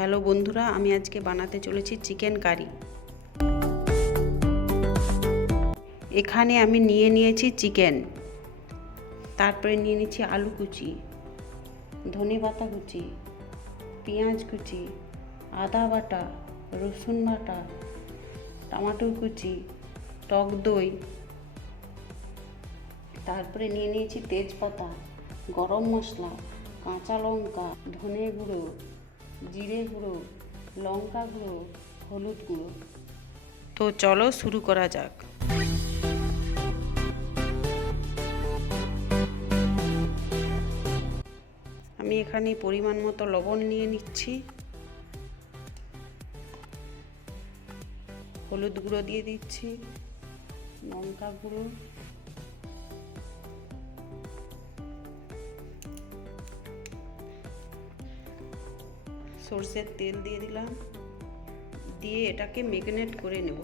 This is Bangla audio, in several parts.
হ্যালো বন্ধুরা, আমি আজকে বানাতে চলেছি চিকেন কারি। এখানে আমি নিয়ে নিয়েছি চিকেন, তারপরে নিয়ে নিচ্ছি আলু কুচি, ধনে পাতা কুচি, পেঁয়াজ কুচি, আদা বাটা, রসুন বাটা, টমেটো কুচি, টক দই, তারপরে নিয়ে নিয়েছি তেজপাতা, গরম মশলা, কাঁচা লঙ্কা, ধনে গুঁড়ো, জিরে গুঁড়ো, লঙ্কা গুঁড়ো, হলুদ গুঁড়ো। তো চলো শুরু করা যাক। আমি এখানে পরিমাণ মতো লবণ নিয়ে নিচ্ছি, হলুদ গুঁড়ো দিয়ে দিচ্ছি, লঙ্কা গুঁড়ো, সরষের তেল দিয়ে দিলাম, দিয়ে এটাকে ম্যারিনেট করে নেব।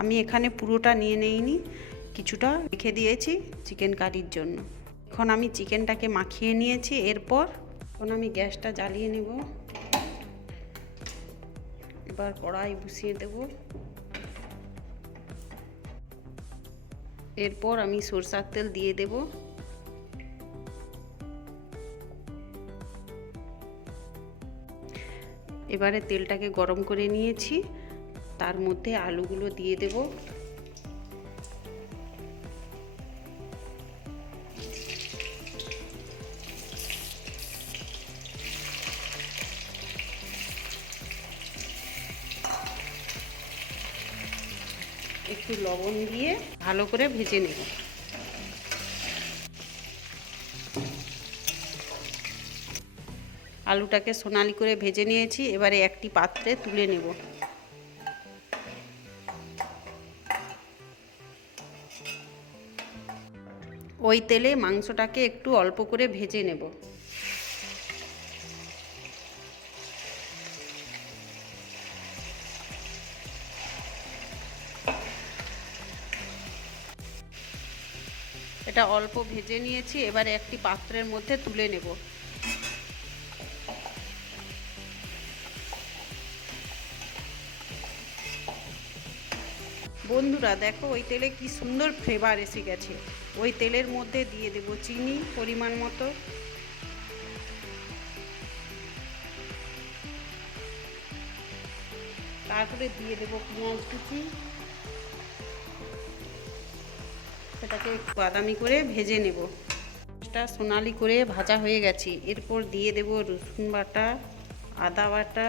আমি এখানে পুরোটা নিয়ে নেইনি, কিছুটা রেখে দিয়েছি চিকেন কারির জন্য। এখন আমি চিকেনটাকে মাখিয়ে নিয়েছি। এখন আমি গ্যাসটা জ্বালিয়ে নেব। এবার কড়াই বসিয়ে দেব। এরপর আমি সরষের তেল দিয়ে দেব। এবারে তেলটাকে গরম করে নিয়েছি, তার মধ্যে আলুগুলো দিয়ে দেব। একটু লবণ দিয়ে ভালো করে ভেজে নেব। আলুটাকে সোনালি করে ভেজে নিয়েছি, এবারে একটি পাত্রে তুলে নেব। ওই তেলে মাংসটাকে একটু অল্প করে ভেজে নেব। এটা অল্প ভেজে নিয়েছি, এবারে একটি পাত্রের মধ্যে তুলে নেব। বন্ধুরা দেখো, ওই তেলে কি সুন্দর ফ্লেভার এসে গেছে। ওই তেলের মধ্যে দিয়ে দেব চিনি পরিমাণ মতো, তারপরে দিয়ে দেব পেঁয়াজ কুচি। সেটাকে বাদামি করে ভেজে নেব। এটা সোনালি করে ভাজা হয়ে গেছে। এরপর দিয়ে দেব রসুন বাটা, আদা বাটা,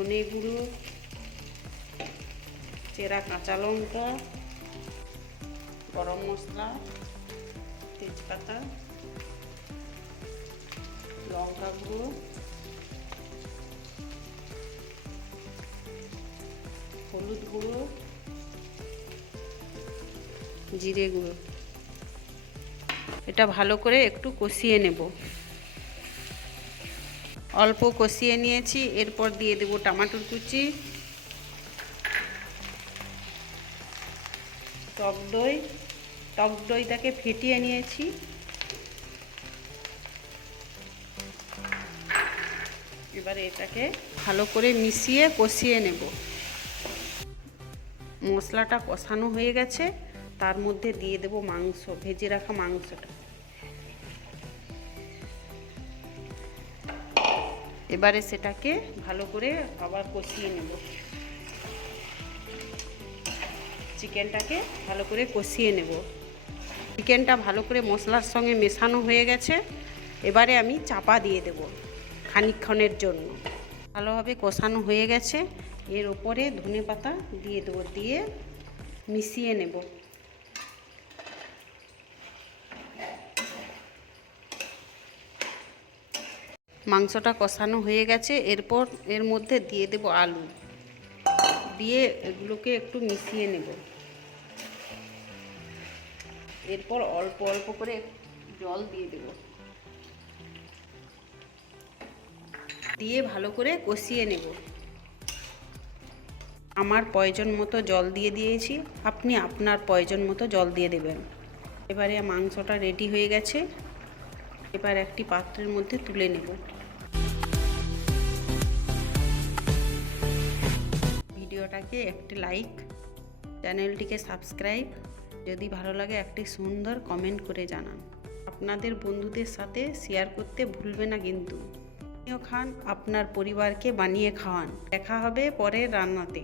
ধনে গুঁড়ো, চেরা কাঁচা লঙ্কা, গরম মশলা, তেজপাতা, লঙ্কা গুঁড়ো, হলুদ গুঁড়ো, জিরে গুঁড়ো। এটা ভালো করে একটু কষিয়ে নেব। অল্প কষিয়ে নিয়েছি। এরপর দিয়ে দেব টমেটোর কুচি, টক দইটাকে ফেটিয়ে নিয়েছি। এবারে এটাকে ভালো করে মিশিয়ে কষিয়ে নেব। মশলাটা কষানো হয়ে গেছে, তার মধ্যে দিয়ে দেব মাংস, ভেজে রাখা মাংসটা। এবারে সেটাকে ভালো করে আবার কষিয়ে নেব। চিকেনটাকে ভালো করে কষিয়ে নেব। চিকেনটা ভালো করে মশলার সঙ্গে মেশানো হয়ে গেছে। এবারে আমি চাপা দিয়ে দেব খানিকক্ষণের জন্য। ভালোভাবে কষানো হয়ে গেছে। এর ওপরে ধনে পাতা দিয়ে দেবো, দিয়ে মিশিয়ে নেব। মাংসটা কষানো হয়ে গেছে। এরপর এর মধ্যে দিয়ে দেব আলু, দিয়ে এগুলোকে একটু মিশিয়ে নেব। এরপর অল্প অল্প করে জল দিয়ে দেব, দিয়ে ভালো করে কষিয়ে নেব। আমার প্রয়োজন মতো জল দিয়ে দিয়েছি, আপনি আপনার প্রয়োজন মতো জল দিয়ে দেবেন। এবারে মাংসটা রেডি হয়ে গেছে, এবার একটি পাত্রের মধ্যে তুলে নেব। ভিডিওটাকে একটি লাইক, চ্যানেলটিকে সাবস্ক্রাইব, যদি ভালো লাগে একটি সুন্দর কমেন্ট করে জানান। আপনাদের বন্ধুদের সাথে শেয়ার করতে ভুলবে না কিন্তু। আপনিও খান, আপনার পরিবারকে বানিয়ে খাওয়ান। দেখা হবে পরের রান্নাতে।